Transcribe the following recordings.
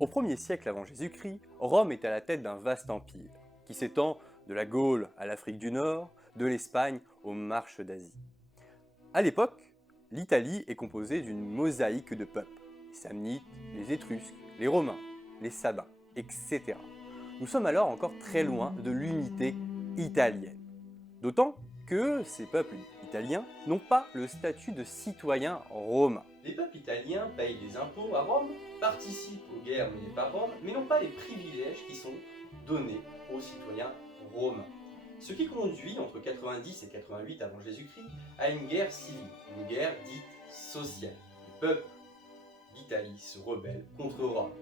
Au 1er siècle avant Jésus-Christ, Rome est à la tête d'un vaste empire, qui s'étend de la Gaule à l'Afrique du Nord, de l'Espagne aux marches d'Asie. À l'époque, l'Italie est composée d'une mosaïque de peuples, les Samnites, les Étrusques, les Romains, les Sabins, etc. Nous sommes alors encore très loin de l'unité italienne. D'autant que ces peuples italiens n'ont pas le statut de citoyens romains. Les peuples italiens payent des impôts à Rome, participent aux guerres menées par Rome, mais n'ont pas les privilèges qui sont donnés aux citoyens romains. Ce qui conduit, entre 90 et 88 avant Jésus-Christ, à une guerre civile, une guerre dite sociale. Les peuples d'Italie se rebellent contre Rome.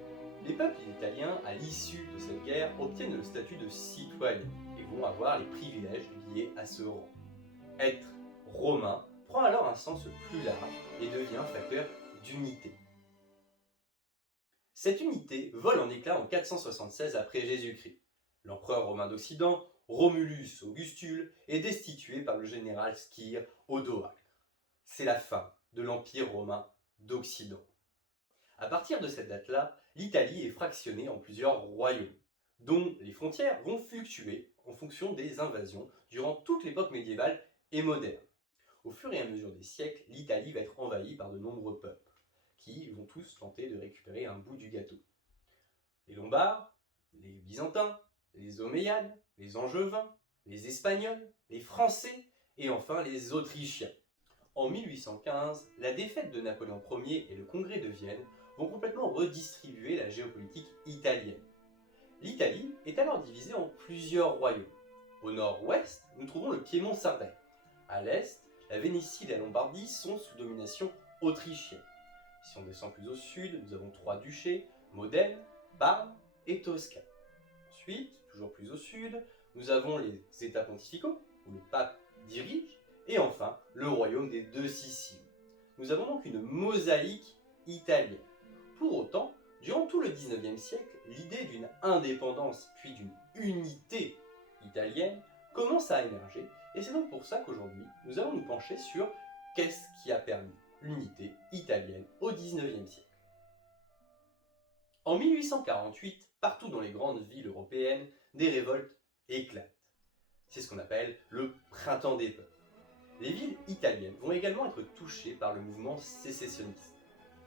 Les peuples italiens, à l'issue de cette guerre, obtiennent le statut de citoyens et vont avoir les privilèges liés à ce rang. Être romain prend alors un sens plus large et devient facteur d'unité. Cette unité vole en éclats en 476 après Jésus-Christ. L'empereur romain d'Occident, Romulus Augustule, est destitué par le général Skir Odoacre. C'est la fin de l'Empire romain d'Occident. À partir de cette date-là, l'Italie est fractionnée en plusieurs royaumes, dont les frontières vont fluctuer en fonction des invasions durant toute l'époque médiévale et moderne. Au fur et à mesure des siècles, l'Italie va être envahie par de nombreux peuples, qui vont tous tenter de récupérer un bout du gâteau. Les Lombards, les Byzantins, les Omeyyades, les Angevins, les Espagnols, les Français et enfin les Autrichiens. En 1815, la défaite de Napoléon Ier et le Congrès de Vienne vont complètement redistribuer la géopolitique italienne. L'Italie est alors divisée en plusieurs royaumes. Au nord-ouest, nous trouvons le Piémont-Sardaigne. À l'est, la Vénétie et la Lombardie sont sous domination autrichienne. Si on descend plus au sud, nous avons trois duchés, Modène, Parme et Toscane. Ensuite, toujours plus au sud, nous avons les États pontificaux, où le pape dirige, et enfin, le royaume des deux Siciles. Nous avons donc une mosaïque italienne. Pour autant, durant tout le XIXe siècle, l'idée d'une indépendance puis d'une unité italienne commence à émerger, et c'est donc pour ça qu'aujourd'hui, nous allons nous pencher sur qu'est-ce qui a permis l'unité italienne au XIXe siècle. En 1848, partout dans les grandes villes européennes, des révoltes éclatent. C'est ce qu'on appelle le printemps des peuples. Les villes italiennes vont également être touchées par le mouvement sécessionniste.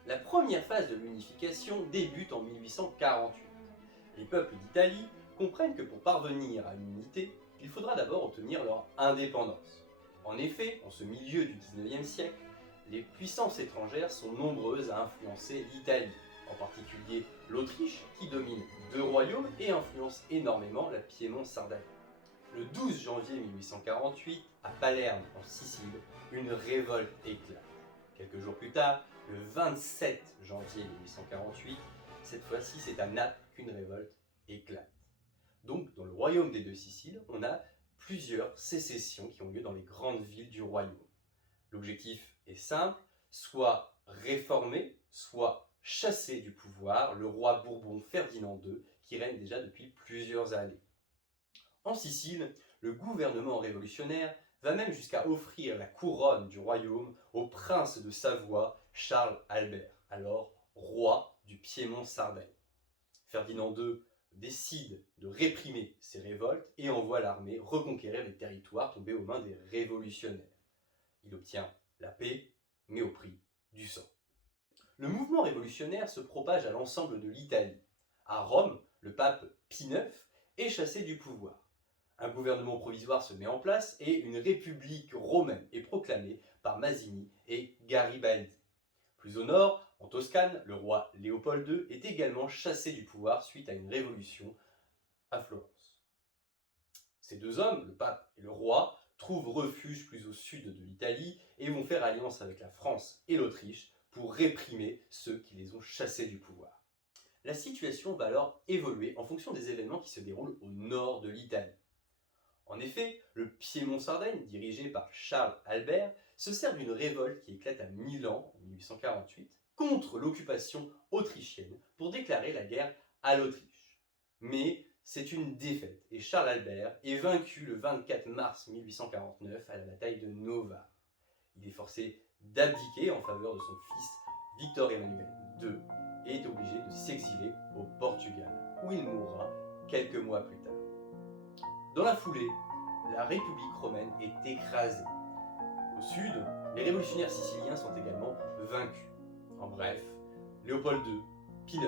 La première phase de l'unification débute en 1848. Les peuples d'Italie comprennent que pour parvenir à une unité, il faudra d'abord obtenir leur indépendance. En effet, en ce milieu du XIXe siècle, les puissances étrangères sont nombreuses à influencer l'Italie, en particulier l'Autriche qui domine deux royaumes et influence énormément la Piémont-Sardaigne. Le 12 janvier 1848, à Palerme, en Sicile, une révolte éclate. Quelques jours plus tard, le 27 janvier 1848, cette fois-ci c'est à Naples qu'une révolte éclate. Donc dans le royaume des deux Siciles, on a plusieurs sécessions qui ont lieu dans les grandes villes du royaume. L'objectif est simple, soit réformer, soit chasser du pouvoir le roi Bourbon Ferdinand II qui règne déjà depuis plusieurs années. En Sicile, le gouvernement révolutionnaire va même jusqu'à offrir la couronne du royaume au prince de Savoie, Charles Albert, alors roi du Piémont-Sardaigne. Ferdinand II décide de réprimer ces révoltes et envoie l'armée reconquérir les territoires tombés aux mains des révolutionnaires. Il obtient la paix, mais au prix du sang. Le mouvement révolutionnaire se propage à l'ensemble de l'Italie. À Rome, le pape Pie IX est chassé du pouvoir. Un gouvernement provisoire se met en place et une république romaine est proclamée par Mazzini et Garibaldi. Plus au nord, en Toscane, le roi Léopold II est également chassé du pouvoir suite à une révolution à Florence. Ces deux hommes, le pape et le roi, trouvent refuge plus au sud de l'Italie et vont faire alliance avec la France et l'Autriche pour réprimer ceux qui les ont chassés du pouvoir. La situation va alors évoluer en fonction des événements qui se déroulent au nord de l'Italie. En effet, le Piémont-Sardaigne, dirigé par Charles Albert, se sert d'une révolte qui éclate à Milan en 1848 contre l'occupation autrichienne pour déclarer la guerre à l'Autriche. Mais c'est une défaite et Charles Albert est vaincu le 24 mars 1849 à la bataille de Novare. Il est forcé d'abdiquer en faveur de son fils Victor Emmanuel II est obligé de s'exiler au Portugal, où il mourra quelques mois plus tard. Dans la foulée, la République romaine est écrasée. Au sud, les révolutionnaires siciliens sont également vaincus. En bref, Léopold II, Pie IX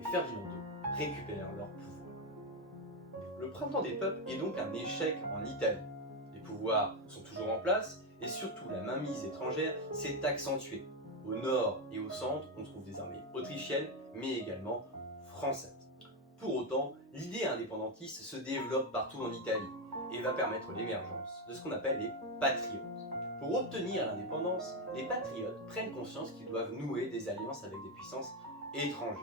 et Ferdinand II récupèrent leur pouvoir. Le printemps des peuples est donc un échec en Italie. Les pouvoirs sont toujours en place et surtout la mainmise étrangère s'est accentuée. Au nord et au centre, on trouve des armées autrichiennes mais également françaises. Pour autant, l'idée indépendantiste se développe partout en Italie et va permettre l'émergence de ce qu'on appelle les patriotes. Pour obtenir l'indépendance, les patriotes prennent conscience qu'ils doivent nouer des alliances avec des puissances étrangères.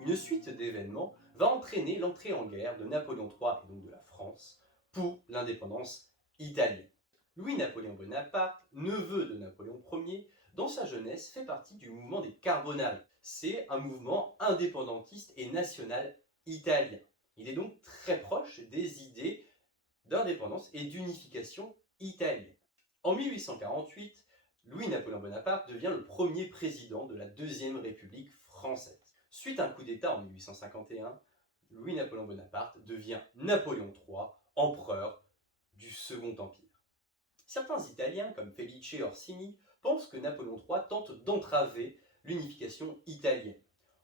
Une suite d'événements va entraîner l'entrée en guerre de Napoléon III et donc de la France pour l'indépendance italienne. Louis-Napoléon Bonaparte, neveu de Napoléon Ier, dans sa jeunesse fait partie du mouvement des Carbonari. C'est un mouvement indépendantiste et national italien. Il est donc très proche des idées d'indépendance et d'unification italienne. En 1848, Louis-Napoléon Bonaparte devient le premier président de la Deuxième République française. Suite à un coup d'État en 1851, Louis-Napoléon Bonaparte devient Napoléon III, empereur du Second Empire. Certains Italiens, comme Felice Orsini, pensent que Napoléon III tente d'entraver l'unification italienne.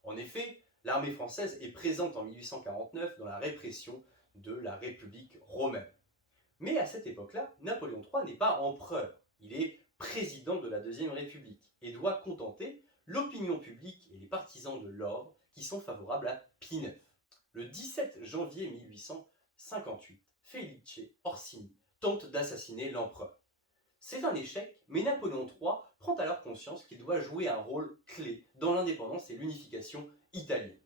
En effet, l'armée française est présente en 1849 dans la répression de la République romaine. Mais à cette époque-là, Napoléon III n'est pas empereur, il est président de la Deuxième République et doit contenter l'opinion publique et les partisans de l'ordre qui sont favorables à Pie IX. Le 17 janvier 1858, Felice Orsini tente d'assassiner l'empereur. C'est un échec, mais Napoléon III prend alors conscience qu'il doit jouer un rôle clé dans l'indépendance et l'unification italienne.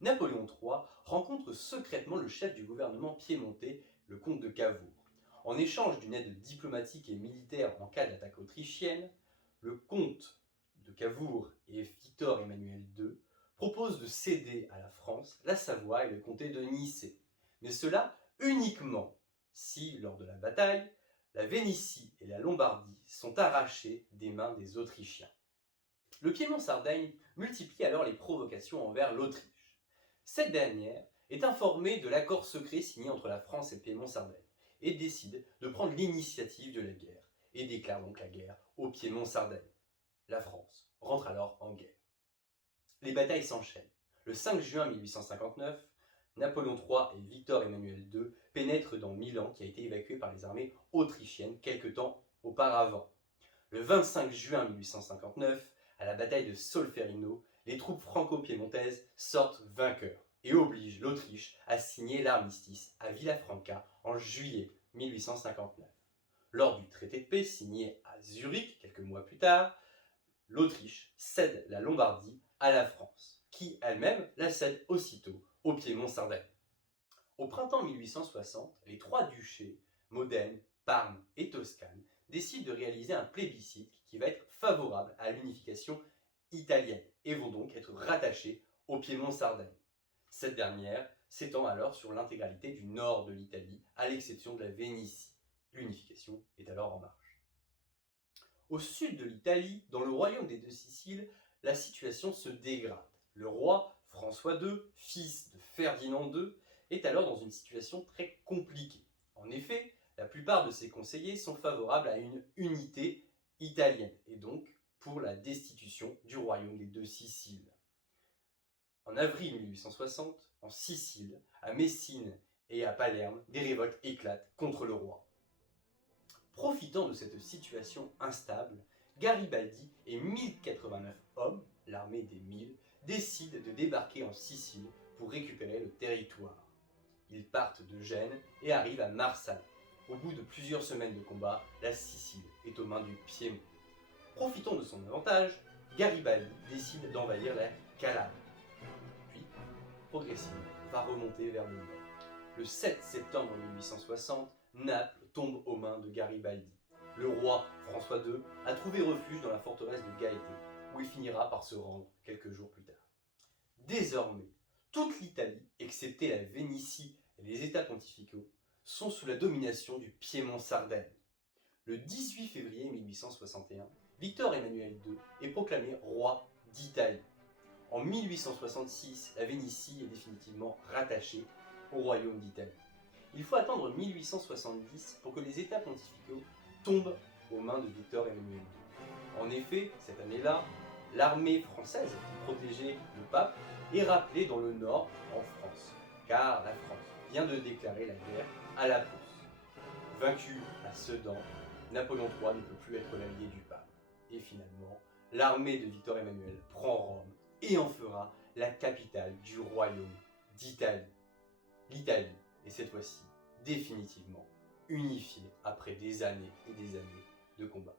Napoléon III rencontre secrètement le chef du gouvernement piémontais, le comte de Cavour. En échange d'une aide diplomatique et militaire en cas d'attaque autrichienne, le comte de Cavour et Victor Emmanuel II proposent de céder à la France la Savoie et le comté de Nicée. Mais cela uniquement si, lors de la bataille, la Vénétie et la Lombardie sont arrachées des mains des Autrichiens. Le Piémont-Sardaigne multiplie alors les provocations envers l'Autriche. Cette dernière est informée de l'accord secret signé entre la France et le Piémont-Sardaigne et décide de prendre l'initiative de la guerre et déclare donc la guerre au Piémont-Sardaigne. La France rentre alors en guerre. Les batailles s'enchaînent. Le 5 juin 1859, Napoléon III et Victor Emmanuel II pénètrent dans Milan qui a été évacué par les armées autrichiennes quelque temps auparavant. Le 25 juin 1859, à la bataille de Solferino, les troupes franco-piémontaises sortent vainqueurs et obligent l'Autriche à signer l'armistice à Villafranca en juillet 1859. Lors du traité de paix signé à Zurich quelques mois plus tard, l'Autriche cède la Lombardie à la France, qui elle-même la cède aussitôt au Piémont-Sardaigne. Au printemps 1860, les trois duchés, Modène, Parme et Toscane, décident de réaliser un plébiscite qui va être favorable à l'unification italienne et vont donc être rattachés au Piémont-Sardaigne. Cette dernière s'étend alors sur l'intégralité du nord de l'Italie, à l'exception de la Vénétie. L'unification est alors en marche. Au sud de l'Italie, dans le royaume des deux Siciles, la situation se dégrade. Le roi François II, fils de Ferdinand II, est alors dans une situation très compliquée. En effet, la plupart de ses conseillers sont favorables à une unité italienne et donc pour la destitution du royaume des deux Siciles. En avril 1860, en Sicile, à Messine et à Palerme, des révoltes éclatent contre le roi. Profitant de cette situation instable, Garibaldi et 1089 hommes, l'armée des 1000, décident de débarquer en Sicile pour récupérer le territoire. Ils partent de Gênes et arrivent à Marsala. Au bout de plusieurs semaines de combat, la Sicile est aux mains du Piémont. Profitant de son avantage, Garibaldi décide d'envahir la Calabre. Puis, progressivement, va remonter vers le nord. Le 7 septembre 1860, Naples tombe aux mains de Garibaldi. Le roi François II a trouvé refuge dans la forteresse de Gaèté, où il finira par se rendre quelques jours plus tard. Désormais, toute l'Italie, excepté la Vénétie et les États pontificaux, sont sous la domination du Piémont-Sardaigne. Le 18 février 1861, Victor Emmanuel II est proclamé roi d'Italie. En 1866, la Vénétie est définitivement rattachée au royaume d'Italie. Il faut attendre 1870 pour que les États pontificaux tombent aux mains de Victor Emmanuel II. En effet, cette année-là, l'armée française qui protégeait le pape est rappelée dans le nord en France, car la France vient de déclarer la guerre à la Prusse. Vaincu à Sedan, Napoléon III ne peut plus être l'allié du pape. Et finalement, l'armée de Victor Emmanuel prend Rome et en fera la capitale du royaume d'Italie. L'Italie est cette fois-ci définitivement unifiée après des années et des années de combat.